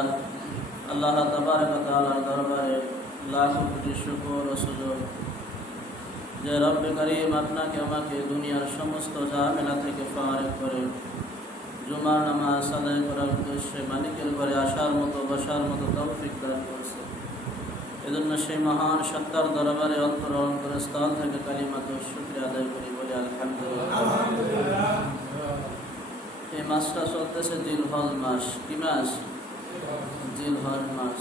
আলহামদুলিল্লাহ আল্লাহ তাবারক ওয়া তাআলার দরবারে লাখো কোটি শুকর ও সুজুদ যে রব্বে করিম আপনাকে আমাকে দুনিয়ার সমস্ত ঝামেলা থেকে ফারেক করে জুমার নামাজ আদায় করার উদ্দেশ্যে মালিকের ঘরে আসার মতো বসার মতো তৌফিক দান করেছে। এজন্য সেই মহান সত্তার দরবারে অন্তরস্থল থেকে কালিমাতুর শুকরিয়া আদায় করি, বলি আলহামদুলিল্লাহ। এই মাসটা চলতেছে জিলহজ মাস। কি মাস? জিলহজ মাস,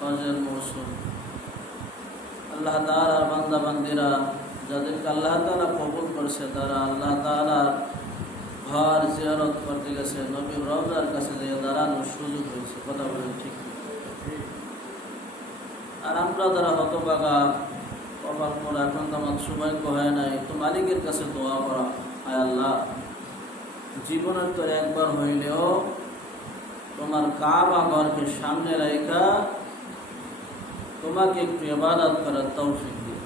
হজের মৌসুম। আল্লাহ তাআলার বান্দা বান্দিরা যাদেরকে আল্লাহ তাআলা কবুল করছে তারা আল্লাহ তাআলার ঘর জিয়ারত করতে গেছে, নবীর রওজার কাছে যেয়ে দাঁড়ানোর সুযোগ হয়েছে। কথা বলেন ঠিক? আর আমরা যারা হতভাগা কপাল পর এখন তো আমার সৌভাগ্য হয় নাই, তো মালিকের কাছে দোয়া করা, আয় আল্লাহ জীবনের তো একবার হইলেও তোমার কাবা ঘরকে সামনে রাখা তোমাকে একটু ইবাদত করার তৌফিক দিও,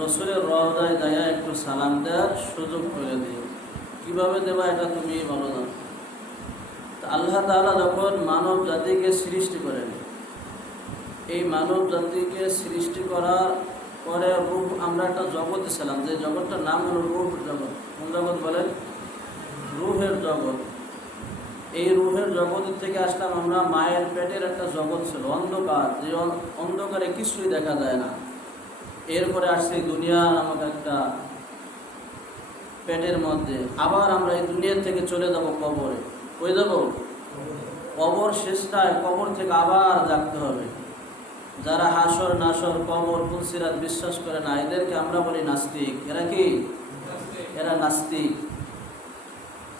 রসুলের রওজায় যাইয়া একটু সালাম দেওয়ার সুযোগ করে দিও। কিভাবে দেবা এটা তুমি বলো না। আল্লাহ তাআলা যখন মানব জাতিকে সৃষ্টি করেন, এই মানব জাতিকে সৃষ্টি করার পরে রূহ, আমরা একটা জগতে ছিলাম, যে জগৎটার নাম হলো রূহ জগৎ। কোন জগৎ বলেন? রূহের জগৎ। এই রূহের জগতের থেকে আসলাম আমরা, মায়ের পেটের একটা জগৎ ছিল অন্ধকার, যে অন্ধকারে কিছুই দেখা যায় না। এরপরে আসছে দুনিয়া নামক একটা পেটের মধ্যে। আবার আমরা এই দুনিয়া থেকে চলে যাব কবরে। কই যাব? কবর শেষটায়, কবর থেকে আবার জাগতে হবে। যারা হাসর নাসর কবর ফুলসিরাত বিশ্বাস করে না, এদেরকে আমরা বলি নাস্তিক। এরা কি? এরা নাস্তিক।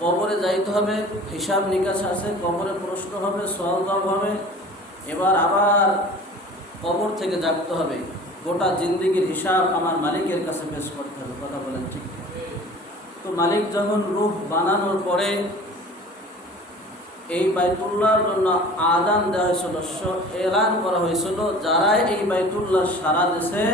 কবরে যাইতে হবে, হিসাব নিকাশ আছে, কবরে প্রশ্ন হবে, সওয়াল জবাব হবে। এবার আবার কবর থেকে জাগতে হবে, গোটা জিন্দেগির হিসাব আমার মালিকের কাছে পেশ করতে হবে। কথা বলেন ঠিক? তো মালিক যখন রূহ বানানোর পরে এই বাইতুল্লাহর জন্য আযান দেওয়া হয়েছিল, এলান করা হয়েছিল, যারা এই বাইতুল্লাহ সারা দেশে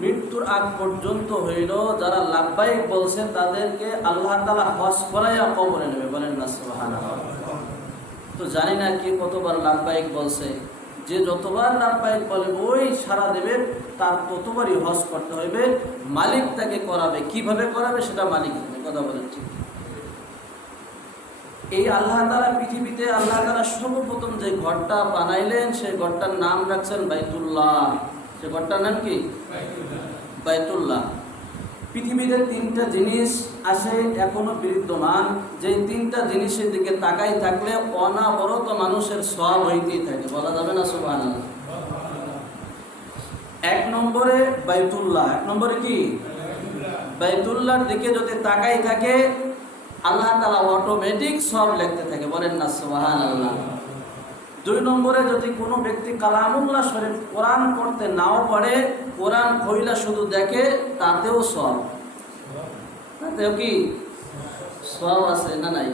মৃত্যুর আগ পর্যন্ত হইল, যারা লাব্বাইক বলছে তাদেরকে আল্লাহ তাআলা হজ করাইয়া কবরে নেবে। বলেন না সুবহানাল্লাহ। তো জানি না কে কতবার লাব্বাইক বলছে। যে যতবার লাব্বাইক বলে ওই সারা দেবে, তার ততবারই হজ করতে হইবে। মালিক তাকে করাবে, কিভাবে করাবে সেটা মালিক জানে। কথা বলেন ঠিক? এই আল্লাহ তাআলা পৃথিবীতে আল্লাহ তাআলা সর্বপ্রথম যে ঘরটা বানাইলেন, সেই ঘরটার নাম রাখছেন বাইতুল্লাহ। সে ঘরটার নাম কি? বাইতুল্লাহ। পৃথিবীতে তিনটা জিনিস আছে এখনো বিদ্যমান, যে তিনটা জিনিসের দিকে তাকাই থাকলে অনাবরত মানুষের সওয়াব হইতেই থাকে। বলা যাবে না সুবহানাল্লাহ? এক নম্বরে বাইতুল্লাহ। এক নম্বরে কি? বাইতুল্লাহর দিকে যদি তাকাই থাকে আল্লাহ তাআলা অটোমেটিক সব লিখতে থাকে। বলেন না সুবহানাল্লাহ? দুই নম্বরে যদি কোনো ব্যক্তি কালামুল্লাহ শরীফ কোরআন পড়তে নাও পারে, কোরআন কইলা শুধু দেখে, তাতেও সব, তাতেও কি সব আছে না নাই?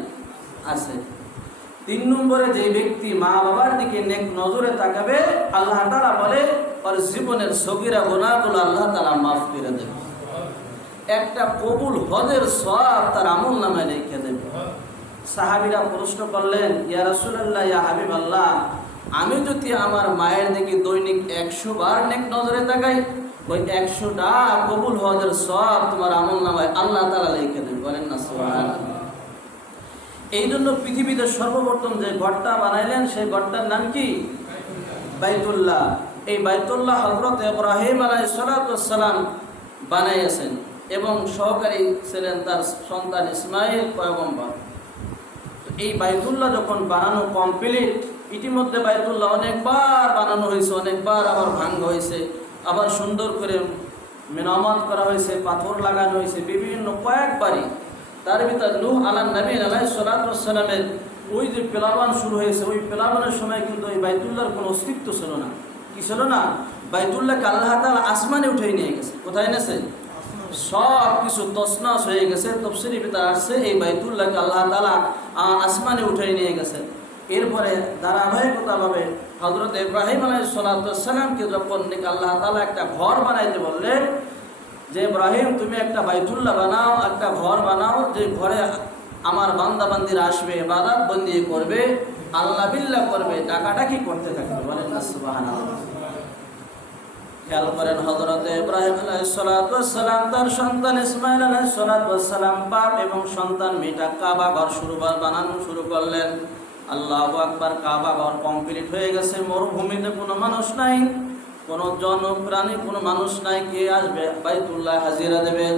আছে। তিন নম্বরে যে ব্যক্তি মা বাবার দিকে নেক নজরে তাকাবে, আল্লাহ তাআলা বলে ওর জীবনের সগীরা গুনাহগুলো আল্লাহ তাআলা মাফ করে দেবে। একটা কবুল হজের সওয়াব তার আমলনামায় লিখে দেবে। সাহাবীরা প্রশ্ন করলেন, ইয়া রাসূলুল্লাহ, ইয়া হাবিবাল্লাহ, আমি যদি আমার মায়ের দিকে দৈনিক 100 বার নেক নজরে তাকাই, ওই 100টা কবুল হজের সওয়াব তোমার আমলনামায় আল্লাহ তাআলা লিখে দেবে। বলেন না সুবহানাল্লাহ? এই জন্য পৃথিবীতে সর্বপ্রথম যে ঘরটা বানাইলেন, সেই ঘরটার নাম কি? বাইতুল্লাহ। এই বাইতুল্লাহ হযরত ইব্রাহিম আলাইহিস সালাতু ওয়াস সালাম বানাইয়েছেন এবং সহকারী ছিলেন তার সন্তান ইসমাঈল পয়গম্বর। এই বাইতুল্লাহ যখন বানানো কমপ্লিট, ইতিমধ্যে বাইতুল্লাহ অনেকবার বানানো হয়েছে, অনেকবার আবার ভাঙা হয়েছে, আবার সুন্দর করে মেরামত করা হয়েছে, পাথর লাগানো হয়েছে বিভিন্ন কয়েকবারই। তার ভিতর নূহ আলাইহিস সালাতু ওয়াস সালামের ওই যে প্লাবন শুরু হয়েছে, ওই প্লাবনের সময় কিন্তু এই বাইতুল্লাহর কোনো অস্তিত্ব ছিল না। কি ছিল না? বাইতুল্লাহকে আল্লাহ তাআলা আসমানে উঠিয়ে নিয়ে গেছে। কোথায় এনেছে? সব কিছু তছনছ হয়ে গেছে। তাফসীরের ভিতরে আসছে এই বাইতুল্লাহকে আল্লাহ তাআলা আসমানে উঠিয়ে নিয়ে গেছে। এরপরে ধারাবাহিকতাভাবে হযরত ইব্রাহিম আলাইহিস সালাতু ওয়াস সালামকে যখন আল্লাহ তাআলা একটা ঘর বানাইতে বললেন, যে ইব্রাহিম তুমি একটা বাইতুল্লাহ বানাও, একটা ঘর বানাও, যে ঘরে আমার বান্দা বান্দিরা আসবে, ইবাদত বন্দি করবে, আল্লাহ বিল্লাহ করবে, ডাকাডাকি করতে থাকবে। বলেন না সুবহানাল্লাহ। খেয়াল করেন, হযরত ইব্রাহিম আলাইহিস সালাতু ওয়াস সালাম তার সন্তান ইসমাঈল আলাইহিস সালাতু ওয়াস সালাম বাপ এবং সন্তান মেয়েটা কাবা ঘর বানানো শুরু করলেন। আল্লাহু আকবার। কাবা ঘর কমপ্লিট হয়ে গেছে। মরুভূমিতে কোনো মানুষ নাই, কোনো জনপ্রাণী, কোনো মানুষ নাই। কে আসবে বাইতুল্লাহ হাজিরা দেবে?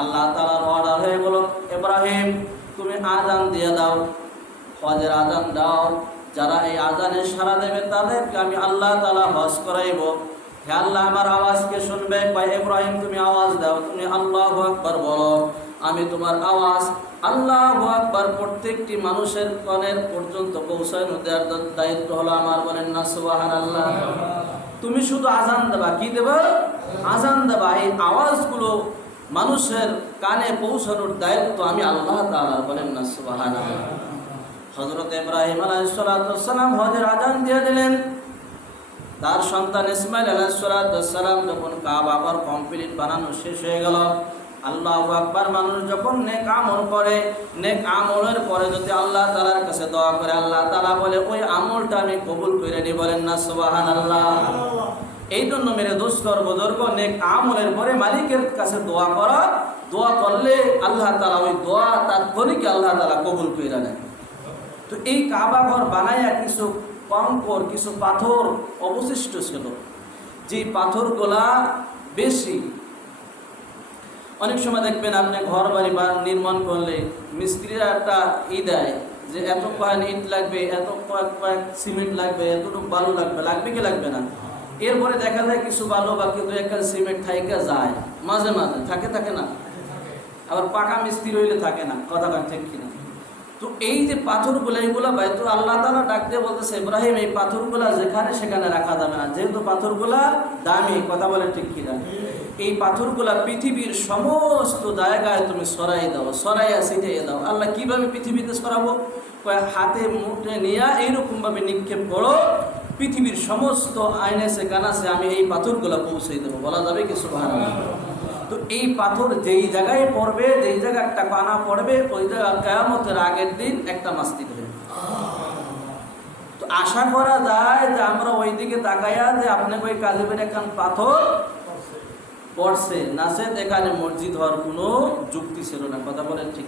আল্লাহ তাআলার অর্ডার হয়ে গেল, ইব্রাহিম তুমি আযান দিয়ে দাও, হজের আযান দাও। যারা এই আযানে সাড়া দেবে তাদেরকে আমি আল্লাহ তাআলা হজ করাইব। হে আল্লাহ, আমার আওয়াজকে শুনবে? কয় ইব্রাহিম তুমি আওয়াজ দাও, তুমি আল্লাহু আকবার বলো, আমি তোমার আওয়াজ আল্লাহু আকবার প্রত্যেকটি মানুষের কানের পর্যন্ত পৌঁছানো দেওয়ার দায়িত্ব হলো আমার। বলেন না সুবহানাল্লাহ। তুমি শুধু আযান দেবা। কি দেবা? আযান দেবা। এই আওয়াজগুলো মানুষের কানে পৌঁছানোর দায়িত্ব আমি আল্লাহ তাআলার। বলেন না সুবহানাল্লাহ। হযরত ইব্রাহিম আলাইহিস সালাতু ওয়াস সালাম হজের আযান দিয়ে দিলেন। তার সন্তান ইসমাঈল আলাইহিস সালাতু ওয়াস সালাম যখন কাবা ঘর কমপ্লিট বানানো শেষ হয়ে গেল, আল্লাহু আকবার। মানুষ যখন নেক আমল করে, নেক আমলের পরে যদি আল্লাহ তাআলার কাছে দোয়া করে, আল্লাহ তাআলা বলে ওই আমলটা আমি কবুল করে নি। বলেন না সুবহানাল্লাহ। এই জন্য মেরে দোস্ত বুজুর্গ, নেক আমলের পরে মালিকের কাছে দোয়া করা, দোয়া করলে আল্লাহ তাআলা ওই দোয়া তাৎক্ষণিক আল্লাহ তাআলা কবুল করে নেন। তো এই কাবা ঘর বানাইয়া কিছু কঙ্কর, কিছু পাথর অবশিষ্ট ছিল, যে পাথরগুলা বেশি। অনেক সময় দেখবেন আপনি ঘর বাড়ি নির্মাণ করলে মিস্ত্রিরা একটা দেয় যে এত কয়েক ইট লাগবে, এত কয়েক সিমেন্ট লাগবে, এতটুকু বালু লাগবে। লাগবে কি লাগবে না? এরপরে দেখা যায় কিছু বালু বা কিন্তু একটা সিমেন্ট থাইকা যায়, মাঝে মাঝে থাকে না। আবার পাকা মিস্ত্রি হইলে থাকে না। কথা ঠিক কিনা? তো এই যে পাথরগুলো, এইগুলা বাইতু আল্লাহ তাআলা ডাক দিয়ে বলতেছে, ইব্রাহিম এই পাথরগুলা যেখানে সেখানে রাখা যাবে না, যেহেতু পাথরগুলা দামি। কথা বলে ঠিক কিনা? এই পাথরগুলা পৃথিবীর সমস্ত জায়গায় তুমি সরাই দাও, সরাইয়া ছিটিয়ে দাও। আল্লাহ কিভাবে পৃথিবীতে সরাবো? হাতে মুঠে নিয়ে এইরকম ভাবে নিক্ষেপ করো, পৃথিবীর সমস্ত আইনেছে কানাসে আমি এই পাথরগুলা পৌঁছে দেবো। বলা যাবে কি সুবহানাল্লাহ? তো এই পাথর যেই জায়গায় পড়বে, যেই জায়গায় একটা কানা পড়বে, ওই জায়গা কিয়ামতের আগের দিন একটা মাসজিদ হবে। তো আশা করা যায় যে আমরা ওই দিকে তাকাইয়া যে আপনাকে ওই কাজেবের একখান পাথর পড়ছে নাসে, এখানে মসজিদ হওয়ার কোনো যুক্তি ছিল না। কথা বলেন ঠিক?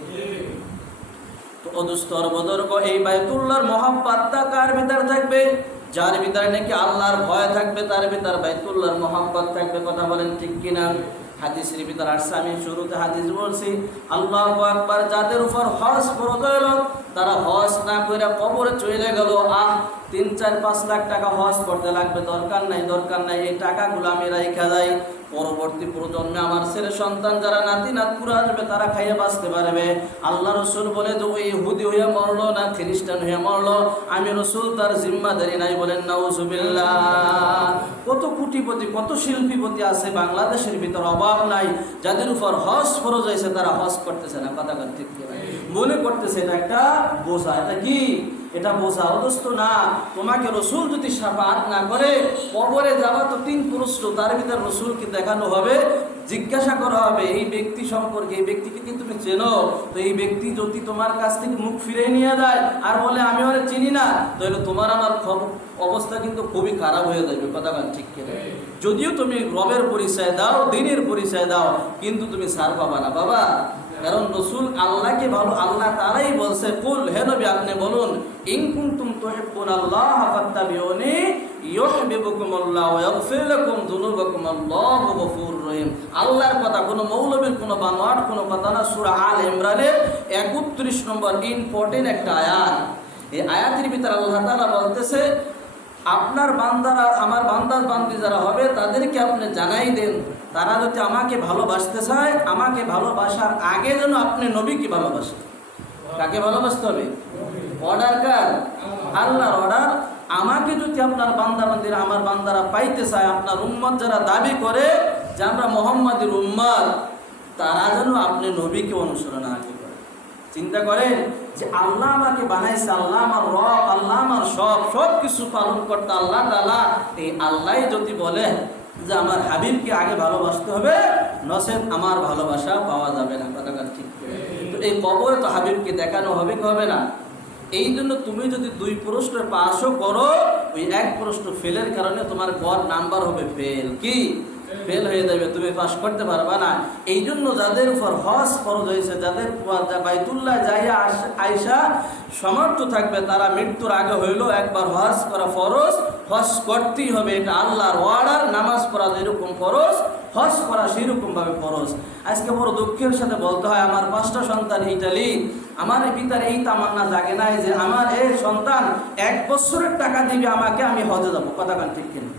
তো অদুস্তর বদর্গ, এই বাইতুল্লাহর মহাব্বতটা কার ভিতর থাকবে? যার ভিতরে নাকি আল্লাহর ভয় থাকবে, তার ভিতর বাইতুল্লাহর মহাব্বত থাকবে। কথা বলেন ঠিক কিনা? হাদিসের ভিতর আসছে, আমি শুরুতে হাদিস বলছি, আল্লাহু আকবার। যাদের উপর হজ ফরজ হইল, তারা হজ না করে কবরে চলে গেল, 3-4-5 লাখ টাকা হজ করতে লাগবে, দরকার নাই। এই টাকাগুলো আমি রাইখা যাই, পরবর্তী প্রজন্মে আমার ছেলে সন্তান যারা নাতি নাতপুরা আসবে তারা খাইয়ে বাঁচতে পারবে। আল্লাহ রসুল বলে যে ওই ইহুদি হইয়া মরলো না খ্রিস্টান হইয়া মরলো, আমি রসুল তার জিম্মাদারি নাই। বলেন নাউজুবিল্লাহ। কত কোটিপতি, কত শিল্পীপতি আছে বাংলাদেশের ভিতর, অভাব নাই। যাদের উপর হজ ফরজ হয়েছে তারা হজ করতেছে না। কথা ঠিক মনে করতেছে এটা একটা বোঝা। এটা কি? এটা বোঝা। অথচ না, তোমাকে রসুল যদি শাফাআত না করে কবরে যাবা তো 3 প্রশ্ন, তার ভিতর রসুলকে দেখানো হবে, জিজ্ঞাসা করা হবে এই ব্যক্তি সম্পর্কে, এই ব্যক্তিকে কি তুমি চেনো? তো এই ব্যক্তি যদি তোমার কাছ থেকে মুখ ফিরে নিয়ে যায় আর বলে আমি ওরে চিনি না, তাহলে তোমার আমার অবস্থা কিন্তু খুবই খারাপ হয়ে যাবে। কথা ঠিক কিনা? যদিও তুমি রবের পরিচয় দাও, দ্বীনের পরিচয় দাও, কিন্তু তুমি ছাড় পাবা না বাবা। কারণ রসুল আল্লাহকে ভালো, আল্লাহ তাআলাই বলছে, কুল, হে নবী আপনি বলুন, ইন কুনতুম তুহিব্বুনাল্লাহ ফাত্তাবিউনি ইউহিব্বুকুমুল্লাহ ওয়া ইয়াগফির লাকুম যুনুবাকুম আল্লাহু গফুরুর রহিম। আল্লাহর কথা, কোনো মৌলবীর কোনো বানোয়াট কোনো কথা না। সূরা আল ইমরানের 31 নম্বর ইম্পর্টেন্ট একটা আয়াত। এই আয়াতের ভিতরে আল্লাহ তাআলা বলতেছে, আপনার বান্দারা, আমার বান্দার বান্দি যারা হবে তাদেরকে আপনি জানাই দেন, তারা যদি আমাকে ভালোবাসতে চায়, আমাকে ভালোবাসার আগে যেন আপনি নবীকে ভালোবাসেন। কাকে ভালোবাসতে হবে? অর্ডার কার? আল্লাহর অর্ডার। আমাকে যদি আপনার বান্দা বান্দিরা, আমার বান্দারা পাইতে চায়, আপনার উম্মত যারা দাবি করে যে আমরা মুহাম্মাদের উম্মত, তারা যেন আপনি নবীকে অনুসরণ আগে করে। চিন্তা করেন যে আল্লাহ আমাকে বানাইছে, আল্লাহ আমার রব, আল্লাহ আমার সব কিছু পালন করতে আল্লাহ তাআলা। এই আল্লাহ যদি বলে যে আমার হাবিবকে আগে ভালোবাসতে হবে, নচেত আমার ভালোবাসা পাওয়া যাবে না। কথাটা ঠিক। তো এই কবরে তো হাবিবকে দেখানো হবে কি হবে না? এই জন্য তুমি যদি 2 প্রশ্নের পাশও করো, ওই 1 প্রশ্ন ফেলের কারণে তোমার গড় নাম্বার হবে ফেল, কি ফেল হয়ে যাবে, তুমি পাস করতে পারবা না। এই জন্য যাদের উপর হজ ফরজ হয়েছে, যাদের বাইতুল্লাহ যাইয়া আইসা সমর্থ থাকবে, তারা মৃত্যুর আগে হইলেও একবার হজ করা ফরজ, হজ করতেই হবে, এটা আল্লাহর অর্ডার। নামাজ পড়া যেরকম ফরজ, হজ করা সেরকম ভাবে ফরজ। আজকে বড় দুঃখের সাথে বলতে হয়, আমার 5টা সন্তান ইটালি, আমার এই পিতার এই তামান্না জাগে নাই যে আমার এই সন্তান 1 বছরের টাকা দিবে আমাকে, আমি হজে যাবো। কথা কান ঠিক কিনা?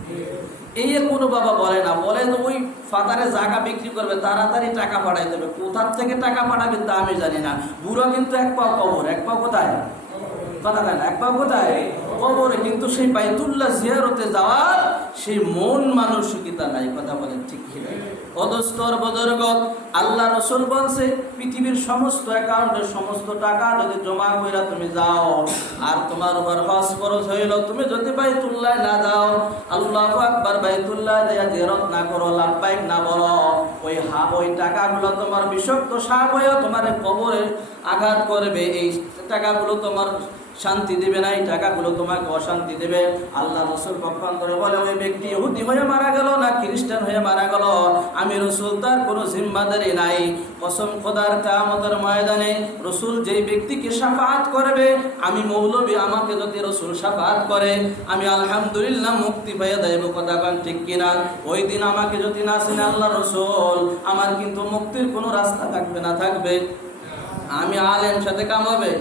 এই কোনো বাবা বলে না, বলে তো ওই ফাতারে জায়গা বিক্রি করবে, তাড়াতাড়ি টাকা পাঠাই দেবে। কোথার থেকে টাকা পাঠাবে তা আমি জানি না। বুড়ো কিন্তু 1 পাও কবর, 1 পাও কোথায়? কথা কেন? 1 পাও কোথায়? কবরে। কিন্তু সেই বাইতুল্লাহ জিয়ারতে যাওয়ার সেই মন মানসিকতা নাই। কথা বলেন ঠিক কিনা? অদস্তর বদরগত আল্লাহ রসুল বলছে, পৃথিবীর সমস্ত অ্যাকাউন্টের সমস্ত টাকা যদি জমা কইরা তুমি যাও, আর তোমার উপর হজ ফরজ হইল, তুমি যদি বাইতুল্লাহ না যাও, আল্লাহু আকবার, বাইতুল্লাহ দিয়া জিয়ারত না করো, লাব্বাইক না বলো, ওই টাকাগুলো তোমার বিষাক্ত সাপ হয়ে তোমার কবরে আঘাত করবে। এই টাকাগুলো তোমার শান্তি দেবে না, এই টাকাগুলো তোমাকে অশান্তি দেবে। আল্লাহ রসুল পক্ষান্তরে বলে, ওই ব্যক্তি ইহুদি হয়ে মারা গেল না খ্রিস্টান হয়ে মারা গেল, আমি রসুল তার কোনো জিম্মাদারি নাই। কসম খোদার, কিয়ামতের ময়দানে রসুল যেই ব্যক্তিকে শাফাআত করবে, আমি মৌলবী, আমাকে যদি রসুল শাফাআত করে, আমি আলহামদুলিল্লাহ মুক্তি পেয়ে যাইব। কথা কান ঠিক কিনা? ওই দিন আমাকে যদি না চিনে আল্লাহ রসুল, আমার কিন্তু মুক্তির কোনো রাস্তা থাকবে না, থাকবে। আমি আলেম সাথে কাম হবে,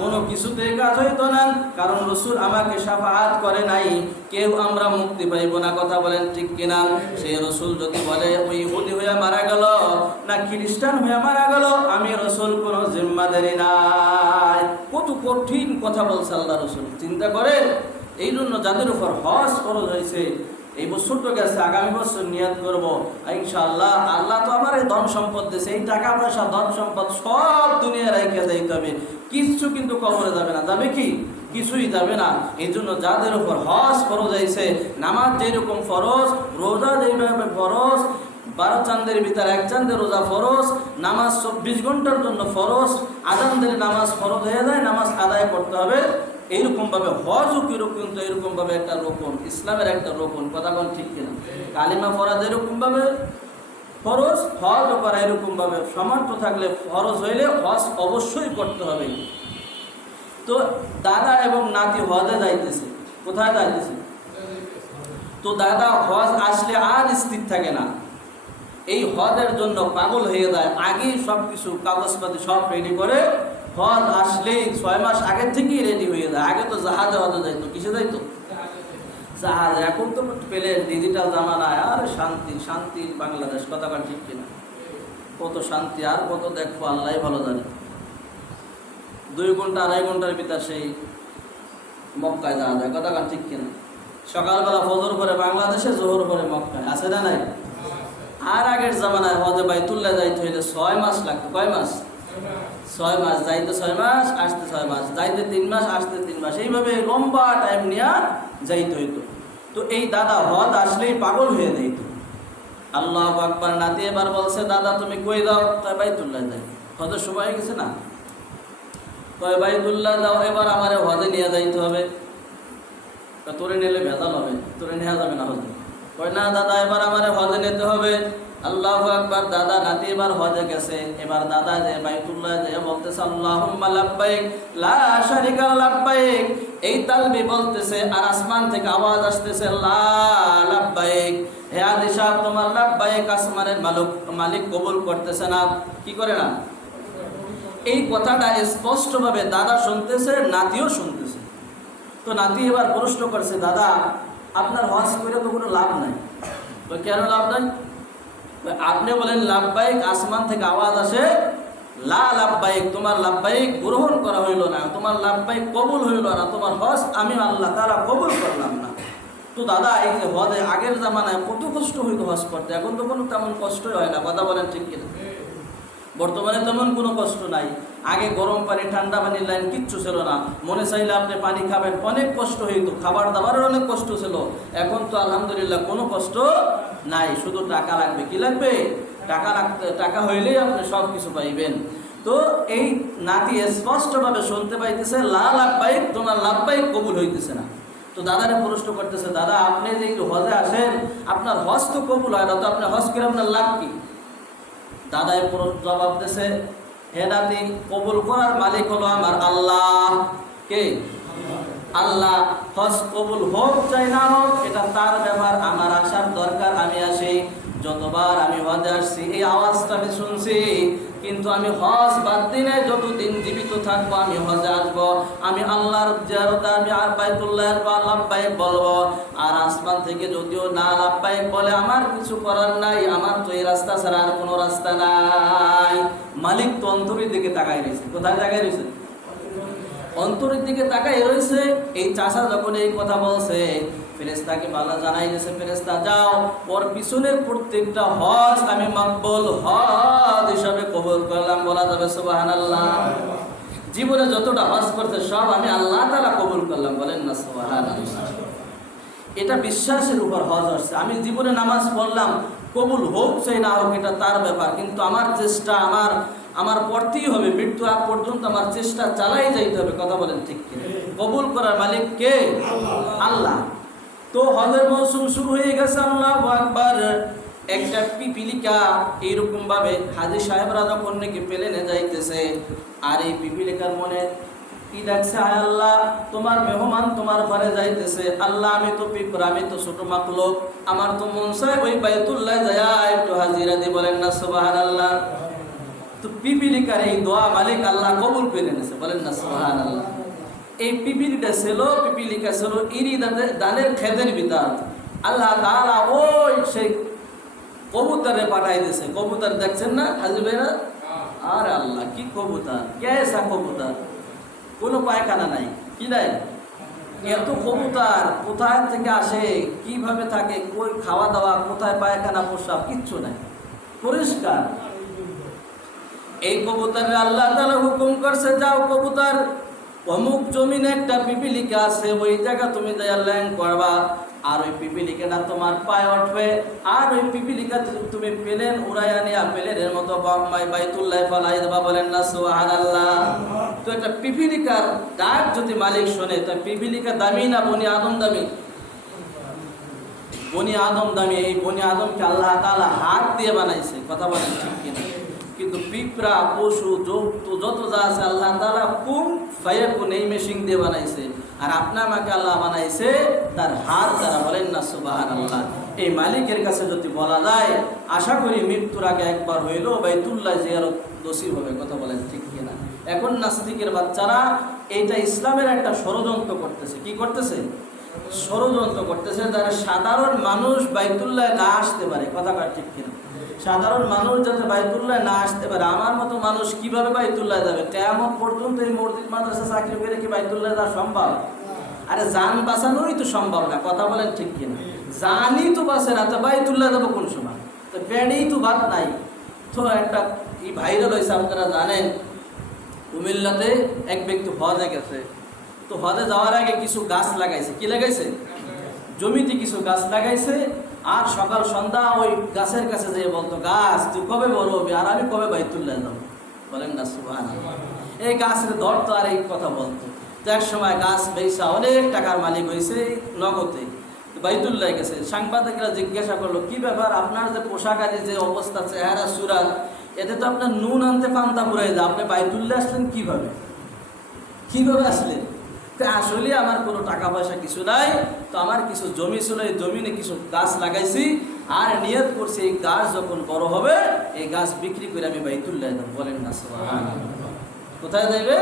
কোনো কিছুতে কাজ হইতো না, কারণ রসুল আমাকে শাফাআত করে নাই, কেউ আমরা মুক্তি পাইব না। কথা বলেন ঠিক কিনা? সেই রসুল যদি বলে ওই ইহুদি হয়ে মারা গেল না খ্রিস্টান হয়ে মারা গেল, আমি রসুল কোনো জিম্মাদারি নাই। কত কঠিন কথা বলছে আল্লাহ রসুল, চিন্তা করেন। এই জন্য যাদের উপর হজ ফরজ হয়েছে, এই বছর তো গেছে, আগামী বছর নিয়ত করবো ইনশাআল্লাহ। আল্লাহ তো আমার ধন সম্পদ দিয়েছে, এই টাকা পয়সা ধন সম্পদ সব দুনিয়া রেখে যাইতে হবে, কিছু কিন্তু কবরে যাবে না। যাবে কি? কিছুই যাবে না। এই জন্য যাদের উপর হজ ফরজ হয়েছে, নামাজ যেরকম ফরজ, রোজা যেভাবে ফরজ, 12 চাঁদের ভিতরে 1 চাঁদের রোজা ফরজ, নামাজ 24 ঘন্টার জন্য ফরজ, আযান দিলে নামাজ ফরজ হয়ে যায়, নামাজ আদায় করতে হবে। এইরকম ভাবে হজও কিন্তু এরকম ভাবে একটা রোকন, ইসলামের একটা রোকন। কথা বল ঠিক কিনা? কালিমা পড়া যেরকম ভাবে ফরজ, হজ করা এরকম ভাবে সামর্থ্য থাকলে ফরজ হইলে হজ অবশ্যই করতে হবে। তো দাদা এবং নাতি হজে যাইতেছে, কোথায় যাইতেছে? তো দাদা হজ আসলে আর স্থির থাকে না, এই হজের জন্য পাগল হয়ে যায়, আগেই সব কিছু কাগজপাতি সব রেডি করে, হজ আসলেই 6 মাস আগের থেকেই রেডি হয়ে যায়। আগে তো জাহাজে হজে যাইতো, কিসে যাইতো? জাহাজ। এখন তো প্লেন, ডিজিটাল জামানায়, আর শান্তি শান্তি বাংলাদেশ। কথা কান ঠিক কিনা? কত শান্তি, আর কত দেখবো আল্লাহ ভালো জানে। 2 ঘন্টা 2.5 ঘন্টার ভিতর সেই মক্কায় যাওয়া যায়। কথা কান ঠিক কিনা? সকালবেলা ফজর করে বাংলাদেশে, জোহর করে মক্কায়, আছে না নাই? আর আগের জামানায় হজে বাইতুল্লাহ যাইতে হইলে 6 মাস লাগতো। কয় মাস? 6 মাস। যাইতে 6 মাস, আসতে 6 মাস, যাইতে 3 মাস, আসতে 3 মাস, এইভাবে লম্বা টাইম নিয়ে যাইতে হইতো। তো এই দাদা হজ আসলেই পাগল হয়ে যাইতো। আল্লাহু আকবার। নাতি এবার বলছে, দাদা তুমি কই যাও? কয় বাইতুল্লাহ যাই। হজের সময় হয়ে গেছে না, কয় বাইতুল্লাহ যাও, এবার আমারে হজে নিয়ে যাইতে হবে। তোরে নিলে ভেজাল হবে, তোরে নেওয়া যাবে না হজে। কয় না দাদা, এবার আমারে হজে নিতে হবে। আল্লাহু আকবার। দাদা নাতি এবার হজে গেছে। এবার দাদা যে বাইতুল্লাহ যে বলতেছে, আল্লাহুম্মা লাব্বাইক লা শারিকা লাব্বাইক, এই তালবি বলতেছে, আর আসমান থেকে আওয়াজ আসতেছে, লা লাব্বাইক, হে আদি সাহেব তোমার লাব্বাইক আসমানের মালিক কবুল করতেছে না। কি করে না? এই কথাটা স্পষ্টভাবে দাদা শুনতেছে, নাতিও শুনতেছে। তো নাতি এবার প্রশ্ন করছে, দাদা আপনার হজ করে তো কোনো লাভ নাই। কেন লাভ নাই? আপনি বলেন লাব্বাইক, আসমান থেকে আওয়াজ আসে, লা লাব্বাইক, তোমার লাব্বাইক গ্রহণ করা হইল না, তোমার লাব্বাইক কবুল হইল না, তোমার হজ আমি আল্লাহ তাআলা কবুল করলাম না। তো দাদা এই যে হজে আগের জামানায় কত কষ্ট হইতো হজ করতে, এখন তো কোনো তেমন কষ্টই হয় না। কথা বলেন ঠিক কিনা? বর্তমানে তেমন কোনো কষ্ট নাই। আগে গরম পানি ঠান্ডা পানির লাইন কিচ্ছু ছিল না, মনে চাইলে আপনি পানি খাবেন, অনেক কষ্ট হইতো, খাবার দাবারের অনেক কষ্ট ছিল। এখন তো আলহামদুলিল্লাহ কোনো কষ্ট নাই, শুধু টাকা লাগবে। কি লাগবে? টাকা হইলেই আপনি সব কিছু পাইবেন। তো এই নাতি স্পষ্টভাবে শুনতে পাইতেছে লা লাব্বাইক, তোমার লাব্বাইক কবুল হইতেছে না। তো দাদারে প্রশ্ন করতেছে, দাদা আপনি যে হজে আসেন, আপনার হজ তো কবুল হয় না, তো আপনি হজ করে আপনার লাভ কি? দাদায় জবাব দিয়েছে, হে নাতি, কবুল করার মালিক হলো আমার আল্লাহ। কে? আল্লাহ। হজ কবুল হোক চাই না হোক এটা তার ব্যাপার, আমার আসার দরকার, আমি আসি। যতবার আমি হজে আসছি এই আওয়াজটা আমি শুনছি, কিন্তু আমি হজ বাদ দিনে যতদিন জীবিত থাকবো আমি হজে আসবো, আমি আল্লাহর জিয়ারতে আমি আর বাইতুল্লাহ লাব্বাইক বলবো। আর আসমান থেকে যদিও না লাব্বাইক বলে আমার কিছু করার নাই, আমার তো এই রাস্তা ছাড়া আর কোনো রাস্তা নাই। মালিক তো অন্তরের দিকে তাকাই রয়েছে। কোথায় তাকাই রয়েছে? অন্তরের দিকে তাকাই রয়েছে। এই চাষা যখন এই কথা বলছে, ফেরেশতাকে বালা জানাই দিয়েছে, ফেরেশতা যাও, ওর পিছনের প্রত্যেকটা হজ আমি মাকবুল হজ হিসাবে কবুল করলাম। বলা যাবে সুবহানাল্লাহ। জীবনে যতটা হজ করতে সব আমি আল্লাহ তাআলা কবুল করলাম। বলেন না সুবহানাল্লাহ। এটা বিশ্বাসের উপর হজ হচ্ছে। আমি জীবনে নামাজ পড়লাম, কবুল হোক চাই না হোক এটা তার ব্যাপার, কিন্তু আমার চেষ্টা আমার পড়তেই হবে, মৃত্যু আগ পর্যন্ত আমার চেষ্টা চালাই যাইতে হবে। কথা বলেন ঠিক কিনা? কবুল করার মালিক কে? আল্লাহ। তো হজের মৌসুম শুরু হয়ে গেছে। আল্লাহু আকবার। একটা পিপিলিকা এইরকম ভাবে হাজী সাহেবরা যখন নাকি প্লেনে যাইতেছে, আর এই পিপিলিকার মনে কি ডাকছে, আয় আল্লাহ তোমার মেহমান তোমার ঘরে যাইতেছে। আল্লাহ আমি তো পিঁপড়া, আমি তো ছোট মাকলুক, আমার তো মন চায় ওই বাইতুল্লাহ যায়া একটু হাজিরা দি। বলেন না সুবহানাল্লাহ। তো পিপিলিকার এই দোয়া মালিক আল্লাহ কবুল করে নিয়েছে। বলেন না সুবহানাল্লাহ। এই পিপিলিকা ছিল ইরি দানের খেদের ভিতর। আল্লাহ তাআলা ওই সেই কবুতরে পাঠাই দিয়েছে। কবুতর দেখছেন না হাজী ভাইরা? আরে আল্লাহ কি কবুতর, কেসা কবুতর, কোনো পায়খানা নাই, কি নাই, এত কবুতর কোথায় থেকে আসে, কিভাবে থাকে, কই খাওয়া দাওয়া, কোথায় পায়খানা প্রস্রাব, কিচ্ছু নাই, পরিষ্কার। এই কবুতরে আল্লাহ তাআলা হুকুম করছে, যাও কবুতর, অমুক জমিনে একটা পিপিলিকা আছে, ওই জায়গা তুমি যাইয়া ল্যান্ড করবা, আর ওই পিপিলিকাটা তোমার পায়ে উঠবে, আর ওই পিপিলিকা তুমি প্লেন উড়াইয়া নিয়া প্লেনের মতো বাইতুল্লাহ ফালাই দেবা। বলেন না সুবহানাল্লাহ। তো একটা পিপিলিকার ডাক যদি মালিক শোনে, তো পিপিলিকা দামি না বনি আদম দামি? বনি আদম দামি। এই বনি আদমকে আল্লাহ তাআলা হাত দিয়ে বানাইছে। কথা বলেন ঠিক কিনা? কিন্তু পিঁপড়া, পশু, যত যা আছে আল্লাহ তাআলা কুম ফায়াকুন এই মেশিন দিয়ে বানাইছে, আর আপনা আমাকে আল্লাহ বানাইছে তার হাত দ্বারা। বলেন না সুবহানাল্লাহ। এই মালিকের কাছে যদি বলা যায়, আশা করি মৃত্যুর আগে একবার হইলেও বাইতুল্লাহ জিয়ারত নসিব হবে। কথা বলেন ঠিক কিনা? এখন নাস্তিকের বাচ্চারা এইটা ইসলামের একটা ষড়যন্ত্র করতেছে। কি করতেছে? ষড়যন্ত্র করতেছে, যারা সাধারণ মানুষ বাইতুল্লাহ না আসতে পারে। কথা ঠিক কিনা? সাধারণ মানুষ যাতে বাইতুল্লাহ না আসতে পারে, আমার মতো মানুষ কিভাবে বাইতুল্লাহ যাবে? কিয়ামত পর্যন্ত এই মসজিদ মাদ্রাসা চাকরি করে কি বাইতুল্লাহ যাওয়া সম্ভব? আরে জান বাঁচানোই তো সম্ভব না। কথা বলেন ঠিক কিনা? জানই তো বাঁচে না, তো বাইতুল্লাহ যাবো কোন সময়? তো পেটেই তো ভাত নাই। তো একটা এই ভাইরাল হয়েছে, আপনারা জানেন, কুমিল্লাতে এক ব্যক্তি হজে গেছে। তো হজে যাওয়ার আগে কিছু গাছ লাগাইছে। কি লাগাইছে? জমিতে কিছু গাছ লাগাইছে, আর সকাল সন্ধ্যা ওই গাছের কাছে যেয়ে বলতো, গাছ তুই কবে বড় হবি, আর আমি কবে বাইতুল্লাহ যাবো। বলেন না সুবহানাল্লাহ। এই গাছের ধরতো আর এই কথা বলতো। তো এক সময় গাছ বেচা অনেক টাকার মালিক হয়েছে নগদে, বাইতুল্লাহ গেছে। সাংবাদিকরা জিজ্ঞাসা করলো, কি ব্যাপার, আপনার যে পোশাক আদি যে অবস্থা, চেহারা সুরাত, এতে তো আপনার নুন আনতে পান্তা পুরাই যায়, আপনি বাইতুল্লাহ আসলেন কিভাবে? আসলেন? আসলে আমার কোনো টাকা পয়সা কিছু নাই, তো আমার কিছু জমি ছিল, এই জমিনে কিছু গাছ লাগাইছি, আর নিয়ত করছি এই গাছ যখন বড় হবে এই গাছ বিক্রি করে আমি বাইতুল্লাহ যাব। বলেন না সুবহানাল্লাহ। কোথায় যাবে?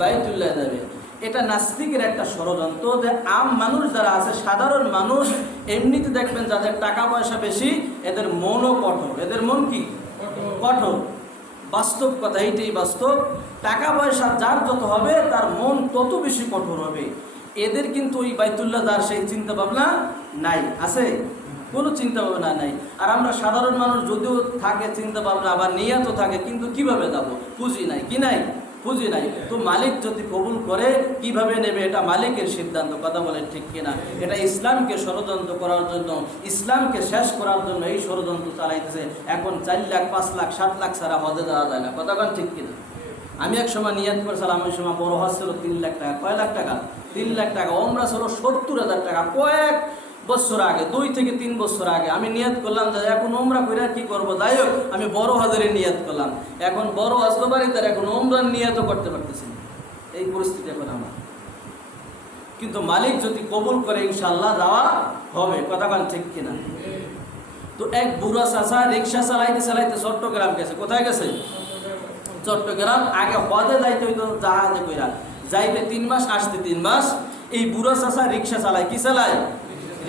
বাইতুল্লাহ যাবে। এটা নাস্তিকের একটা ষড়যন্ত্র, যে আম মানুষ যারা আছে, সাধারণ মানুষ, এমনিতে দেখবেন যাদের টাকা পয়সা বেশি, এদের মনও কঠোর। এদের মন কি? কঠোর। বাস্তব কথা, এইটাই বাস্তব। টাকা পয়সা যার যত হবে তার মন তত বেশি কঠোর হবে। এদের কিন্তু ওই বাইতুল্লাহ যার সেই চিন্তা ভাবনা নাই। আছে? কোনো চিন্তা ভাবনা নাই। আর আমরা সাধারণ মানুষ যদিও থাকে চিন্তা ভাবনা, আবার নিয়তও থাকে, কিন্তু কিভাবে যাব? পুঁজি নাই। কি নাই? পুঁজি নাই। তো মালিক যদি কবুল করে কিভাবে নেবে, এটা মালিকের সিদ্ধান্ত। কথা বলেন ঠিক কিনা? এটা ইসলামকে ষড়যন্ত্র করার জন্য, ইসলামকে শেষ করার জন্য এই ষড়যন্ত্র চালাইতেছে। এখন 4 লাখ, 5 লাখ, 7 লাখ ছাড়া হজে যাওয়া যায় না। কথা বলেন ঠিক কিনা? আমি এক সময় নিয়ত করেছিলাম, ওই সময় বড় হজ ছিল 3 লাখ টাকা। কয় লাখ টাকা? 3 লাখ টাকা। ওমরা ছিল 70,000 টাকা। কয়েক বছর আগে, 2 থেকে 3 বছর আগে আমি নিয়ত করলাম যে এখন ওমরা করে কি করবো, যাই হোক আমি বড় হজের নিয়ত করলাম। এখন বড় হজ তো পারি, তার এখন ওমরার নিয়তও করতে পারতেছি না। এই পরিস্থিতি এখন আমার। কিন্তু মালিক যদি কবুল করে ইনশাআল্লাহ যাওয়া হবে। কথা বলেন ঠিক কিনা? তো এক বুড়া চাচা রিক্সা চালাইতে চালাইতে চট্টগ্রাম গেছে। কোথায় গেছে? চট্টগ্রাম। আগে হজে যাইতে হইতো জাহাজে কইরা, যাইতে 3 মাস, আসতে 3 মাস। এই বুড়া চাচা রিক্সা চালায়। কি চালায়?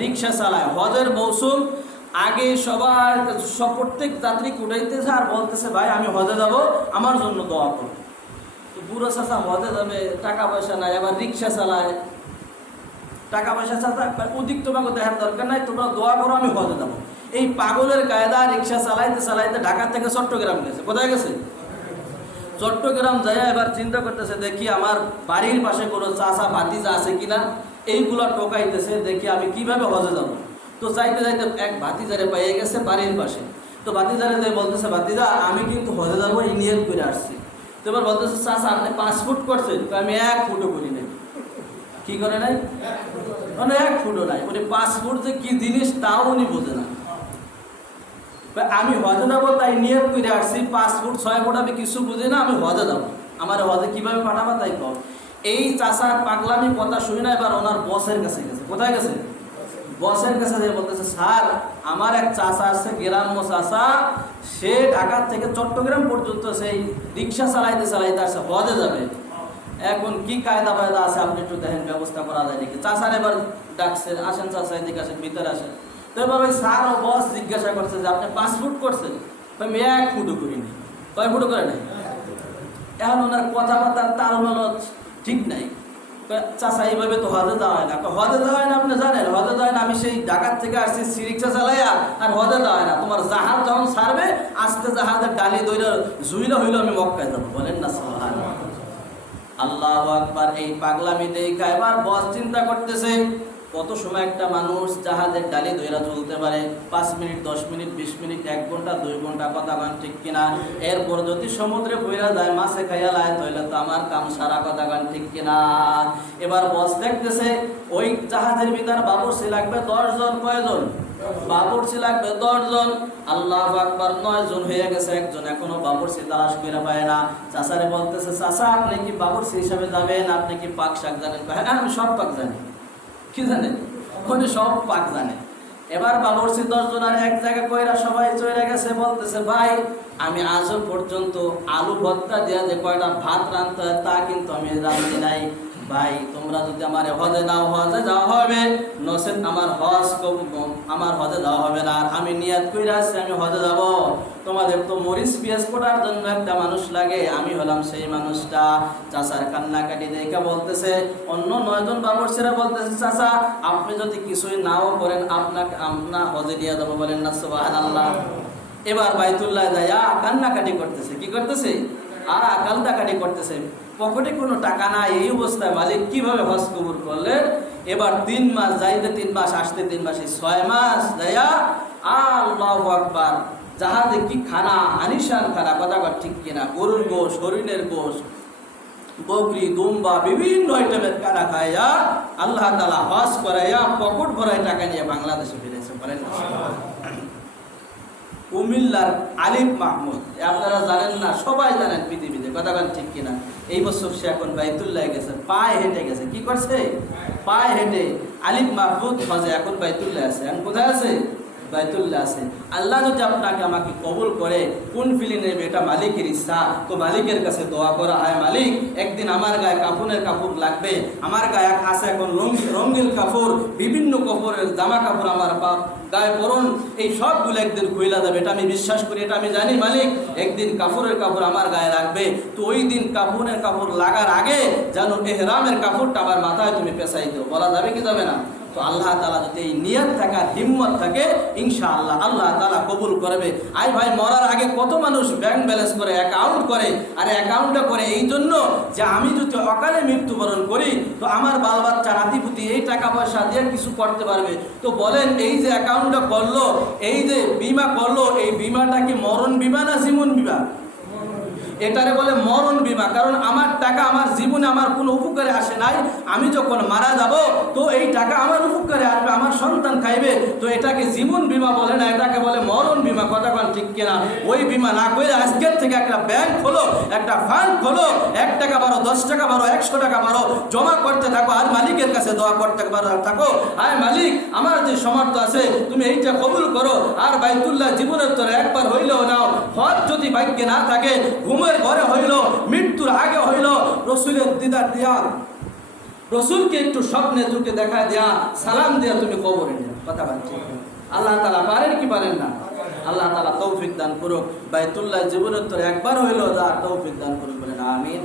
রিক্সা চালায়। হজের মৌসুম আগে সবার প্রত্যেক যাত্রী উঠাইতেছে আর বলতেছে ভাই আমি হজে যাব, আমার জন্য দোয়া করো। তো বুড়া চাচা হজে যাবে, টাকা পয়সা নাই, আবার রিক্সা চালায়। টাকা পয়সা চাচা অধিক তোমাকে দেখার দরকার নাই, তোমরা দোয়া করো আমি হজে যাবো। এই পাগলের কায়দা রিক্সা চালাইতে চালাইতে ঢাকা থেকে চট্টগ্রাম গেছে। কোথায় গেছে? চট্টগ্রাম যায়। এবার চিন্তা করতেছে দেখি আমার বাড়ির পাশে কোনো চাচা ভাতিজা আছে কিনা, এইগুলো টোকাইতেছে, দেখি আমি কিভাবে হজে যাব। তো যাইতে যাইতে এক ভাতিজারে পেয়ে গেছে বাড়ির পাশে। তো ভাতিজারে যে বলতেছে ভাতিজা আমি কিন্তু হজে যাবো, এই নিয়ত করে আসছি। তো এবার বলতেছে চাচা আপনি 5 ফুট করছেন? আমি 1 ফুটও করি নাই। কি করে নাই? মানে 1 ফুটও নাই। উনি 5 ফুট যে কি জিনিস তাও উনি বোঝে না। আমি হজে যাবো তাই নিয়ত করে আসছি, 5 ফুট 6 ফুট আমি কিছু বুঝি না, আমি হজে যাবো, আমার হজে কিভাবে পাঠাবা তাই কর। এই চাচার পাগলামি কথা শুনে না এবার ওনার বসের কাছে গেছে। কোথায় গেছে? বসের কাছে যে বলতেছে স্যার আমার এক চাচা আছে, গ্রাম্য চাচা, সে ঢাকা থেকে চট্টগ্রাম পর্যন্ত সেই রিক্সা চালাইতে চালাইতে আসছে, হজে যাবে। এখন কি কায়দা বায়দা আছে আপনি একটু দেখেন, ব্যবস্থা করা যায় নাকি। চাচার এবার ডাকছে, আসেন চাচা এদিকে আসেন, ভিতরে আসেন। তো এবার ওই স্যার ও বস জিজ্ঞাসা করছে যে আপনি 5 ফুট করছেন? আমি 1 ফুটও করিনি। কয় ফুটও করে নাই? এখন ওনার কথাবার্তার তালমেল ঠিক নাই। চাচা এইভাবে তো হজে যাওয়া হয় না। হজে যাওয়া হয় না আপনি জানেন? হজে যাওয়া না, আমি সেই ঢাকার থেকে আসছি রিক্সা চালাইয়া, আর হজে যাওয়া হয় না। তোমার জাহাজ যখন ছাড়বে আস্তে জাহাজের ডালি দইরা জুইলা হইলে আমি মক্কায় যাবো। বলেন না সুবহানাল্লাহ, আল্লাহু আকবার। এই পাগলামি দেখা এবার বস চিন্তা করতেছে কত সময় একটা মানুষ জাহাজের ডালি দইরা চলতে পারে? 5 মিনিট, 10 মিনিট, 20 মিনিট, 1 ঘন্টা, 2 ঘন্টা, কথা গান ঠিক কিনা? এরপর যদি সমুদ্রে বইরা যায়, মাছে খাইয়া লায়, তাহলে তো আমার কাম সারা, কথা গান ঠিক কিনা? এবার বস দেখতেছে ওই জাহাজের ভিতর বাবুর্চি লাগবে 10 জন। কয়জন? বাবুর্চি লাগবে 10 জন। আল্লাহু আকবার, 9 জন হয়ে গেছে, একজন এখনো বাবুর্চি তালাশ করে পায় না। চাচারে বলতেছে চাচা আপনি কি বাবুর্চি হিসাবে যাবেন? আপনি কি পাক শাক জানেন? হ্যাঁ আমি সব পাক জানি। কি জানে? উনি সব পাক জানে। এবার বাবুর্চি 10 জন আর এক জায়গায় কইরা সবাই চলে গেছে। বলতেছে ভাই আমি আজও পর্যন্ত আলু ভর্তা দিয়া যে কয়টা ভাত রাঁধতে হয় তা কিন্তু আমি রাঁধি নাই। ভাই তোমরা যদি আমার হজে দাও, হজে যাওয়া হবে, নসেত আমার হজে যাওয়া হবে না। আর আমি নিয়ত কইরা আছি আমি হজে যাব। তোমাদের তো মরিচ পেঁয়াজ কোটার জন্য একটা মানুষ লাগে, আমি হলাম সেই মানুষটা। চাচার কান্নাকাটি দেখে বলতেছে, অন্য 9 জন বাবুর্চিরা বলতেছে চাচা আপনি যদি কিছুই নাও করেন আপনাকে আমরা হজে নিয়ে যাবো। বলেন না সুবহানাল্লাহ। এবার বাইতুল্লাহ যাইয়া কান্নাকাটি করতেছে। কি করতেছে? আর কান্নাকাটি করতেছে। পকেটে কোনো টাকা নাই, এই অবস্থায় মালিক কিভাবে হজ কবুল করলেন? এবার 3 মাস যাইতে 3 মাস, আসতে 3 মাসে 6 মাস যাইয়া আল্লাহু আকবার, জাহাজে কি খানা, আনিশান খানা, কথা ঠিক কিনা? গরুর গোশ, হরিণের গোশ, বকরি, দুম্বা, বিভিন্ন আইটেমের খানা খাইয়া আল্লাহ তাআলা হজ করাইয়া পকেট ভরাই টাকা নিয়ে বাংলাদেশে ফিরেছে। বলেন না। কুমিল্লার আলিফ মাহমুদ, আপনারা জানেন না? সবাই জানেন পৃথিবীতে, কথা ঠিক কিনা? এই বছর সে এখন বাইতুল্লাহ গেছে, পায়ে হেঁটে গেছে। কি করছে? পায়ে হেঁটে। আলিফ মাহমুদ হজে, এখন বাইতুল্লাহ আছে। এখন কোথায় আছে? বাইতুল্লাহ আছে। আল্লাহ যদি আপনাকে আমাকে কবুল করে, কোন ফিলি নেবে এটা মালিকের ইচ্ছা। তো মালিকের কাছে দোয়া করা হয়, মালিক একদিন আমার গায়ে কাফনের কাপড় লাগবে, আমার গায়ে আছে এখন রঙিন কাপড়, বিভিন্ন কাপড়ের জামা কাপড় আমার গায়ে পরন, এই সবগুলো একদিন খুইলা যাবে। এটা আমি বিশ্বাস করি, এটা আমি জানি মালিক একদিন কাপড়ের কাপড় আমার গায়ে লাগবে। তো ওই দিন কাপড়ের কাপড় লাগার আগে যেন এহরামের কাপড়টা আমার মাথায় তুমি পেঁচাই দিও। বলা যাবে কি যাবে না? তো আল্লাহ তাআলা যদি এই নিয়ত থাকার হিম্মত থাকে ইনশাআল্লাহ আল্লাহ তাআলা কবুল করবে। আই ভাই মরার আগে কত মানুষ ব্যাংক ব্যালেন্স করে, অ্যাকাউন্ট করে, আর অ্যাকাউন্টটা করে এই জন্য যে আমি যদি অকালে মৃত্যুবরণ করি তো আমার বাল বাচ্চা নাতিপুতি এই টাকা পয়সা দিয়ে কিছু করতে পারবে। তো বলেন এই যে অ্যাকাউন্টটা করলো, এই যে বিমা করলো, এই বিমাটা কি মরণ বিমা না জীবন বিমা? এটারে বলে মরণ বীমা। কারণ আমার টাকা আমার জীবনে আমার কোনো উপকারে আসে নাই, আমি যখন মারা যাব তো এই টাকা আমার উপকারে আসবে, আমার সন্তান খাইবে, তো এটাকে জীবন বীমা বলে না, এটাকে বলে মরণ বীমা। কথা বল ঠিক কিনা? ওই বীমা না করে আজকের থেকে একটা ব্যাংক খোলো, একটা ফান্ড খোলো, 1 টাকা বারো, 10 টাকা বারো, 100 টাকা বারো জমা করতে থাকো, আর মালিকের কাছে দোয়া করতে থাকো, আয় মালিক আমার যে সামর্থ্য আছে তুমি এইটা কবুল করো। আর বাইতুল্লাহ জীবনের তোর একবার হইলেও নাও। হজ যদি ভাগ্যে না থাকে, ঘুমের ঘরে হইল, মৃত্যুর আগে হইল, রসুলের দিদার দিয়া, রসুলকে একটু স্বপ্নে চোখে দেখা দেয়া, সালাম দেয়া তুমি কবরে নেওয়া। কথা বলছি আল্লাহ তাআলা পারেন কি পারেন না? আল্লাহ তাআলা তৌফিক দান করুক। বাইতুল্লাহ জীবনের তোর একবার হইল যা, তৌফিক দান করুক, বলেন আমিন।